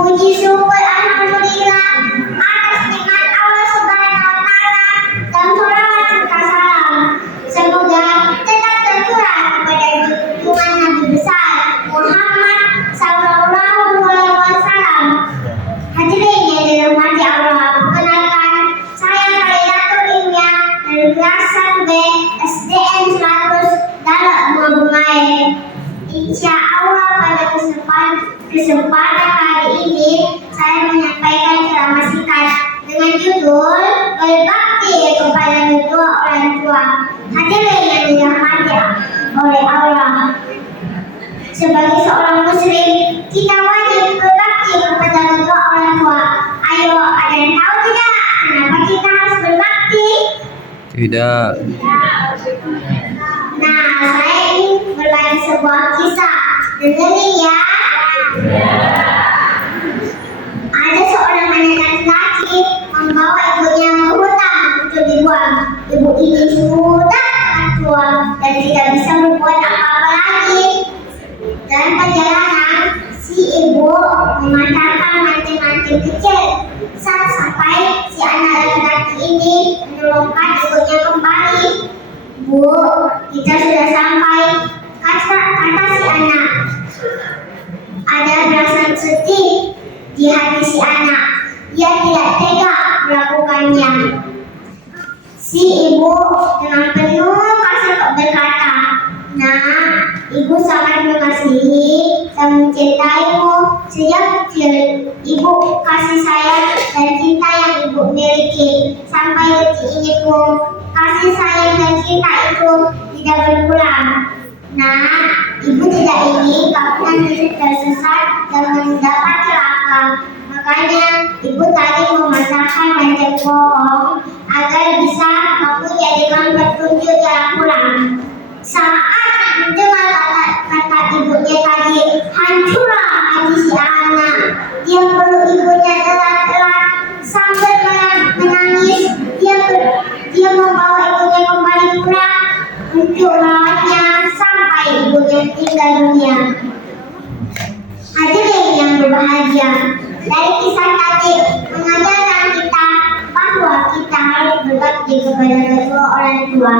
Puji syukur alhamdulillah atas nikmat Allah Subhanahu wa taala dan salawat serta salam semoga tetap tercurah kepada junjungan Nabi besar Muhammad sallallahu alaihi wasallam. Hadirin yang dirahmati Allah, perkenalkan saya Khalilatul Ilmiah dari kelas 1B SDN 100 Dalak Bunga. Insya Allah pada kesempatan hari ini saya menyampaikan ceramah singkat dengan judul berbakti kepada kedua orang tua. Hadirin yang dirahmati oleh Allah, sebagai seorang muslim kita wajib berbakti kepada kedua orang tua. Ayo, ada yang tahu tidak kenapa kita harus berbakti? Tidak. Nah, saya ingin berbagi sebuah kisah. Dengerin ya. Ada seorang anak laki-laki membawa ibunya ke hutan untuk dibuang. Ibu ini sudah sangat tua dan tidak bisa berbuat apa-apa lagi. Dalam perjalanan, si ibu mematahkan ranting-ranting kecil. Saat sampai, si anak laki-laki ini menolongkan ibunya kembali. Bu, kita sudah sampai, kata si anak. Ada perasaan sedih di hati si anak. Dia tidak tega melakukannya. Si ibu dengan penuh kasih berkata, "Nak, ibu sangat mengasihi dan mencintaimu. Sejak kecil, ibu kasih sayang dan cinta yang ibu miliki. Sampai detik ini pun, kasih sayang dan cinta itu tidak berkurang. Nah, ibu tidak ingin kamu nanti tersesat dan mendapat celaka. Makanya ibu tadi mematahkan ranting pohon agar bisa kamu jadikan petunjuk jalan pulang." Saat mendengar kata ibunya tadi, hancurlah hati si anak. Dia peluk ibunya erat-erat sambil menangis. Dia membawa ibunya kembali pulang untuk merawatnya sampai ibunya tinggal dunia. Hadirin yang berbahagia, dari kisah tadi mengajarkan kita bahwa kita harus berbakti kepada kedua orang tua,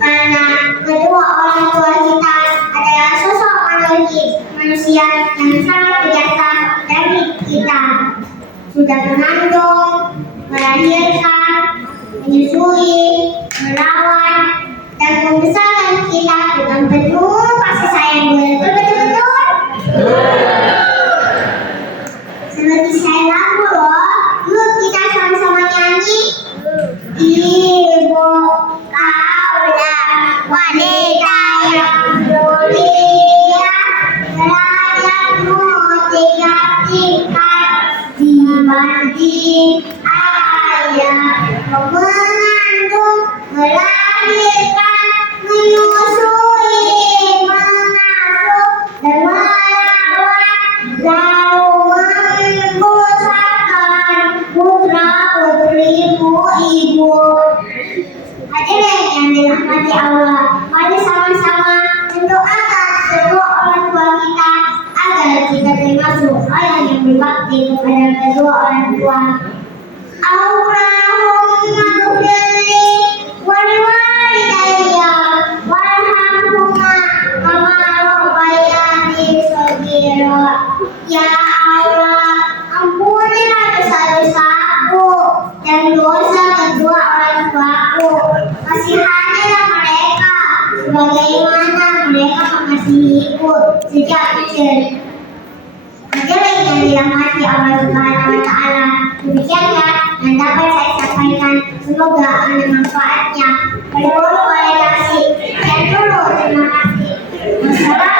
karena kedua orang tua kita adalah sosok manusia yang sangat berjasa dari kita. Sudah mengandung, melahirkan, menyusui, merawat, dan membesarkan kita dengan penuh kasih sayang. Betul-betul? Seperti saya lagu loh. Yuk kita sama-sama nyanyi. Ibu, kaulah wanita yang mulia, derajatmu tiga tingkat dibanding ayah. Kau mengandung, melahirkan, menyusui, mengasuh, dan merawat, lalu membesarkan putra-putrimu ibu. Hadirin yang dirahmati Allah, mari sama-sama mendoakan kedua orang tua kita agar kita termasuk orang yang berbakti kepada kedua orang tua. Allahumma ghfirli wa liwalidayya warhamhuma kama rabbayani shaghira. Ya Allah, ampunilah dosa-dosaku dan dosa kedua orang tuaku. Kasihanilah mereka sebagaimana mereka mengasihiku sejak kecil. Hadirin yang dirahmati Allah Subhanahu wa taala, demikianlah yang dapat saya sampaikan. Semoga ada manfaatnya. Berdoa oleh kasih. Yang dulu, terima kasih. Wassalamualaikum